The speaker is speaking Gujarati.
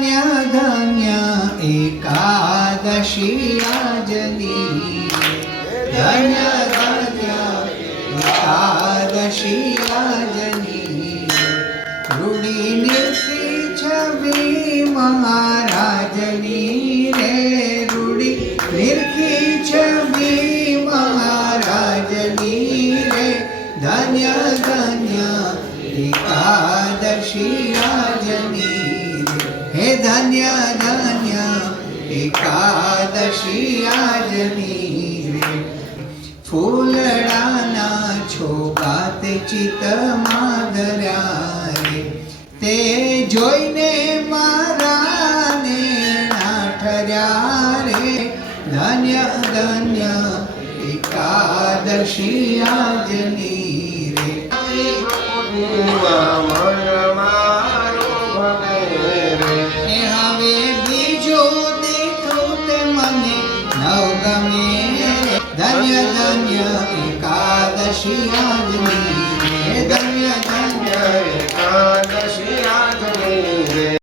धन्यधन्या एकादशी आजनी धन्यधन्या एकादशी आजनी रुडिनिति छवी महाराजनी रे। रुडि निर्ति छवी महाराजनी रे। धन्य धन्य, एकादशी ધન્ય ધન્ય એકાદશી આજની રે ફૂલડાના છોકાત ચિત ધર્યા રે તે જોઈને મારા નેણા ઠર્યા રે ધન્ય ધન્ય એકાદશી આજની મને નવ ગમે રે. ધન્ય ધન્ય એકાદશી આજની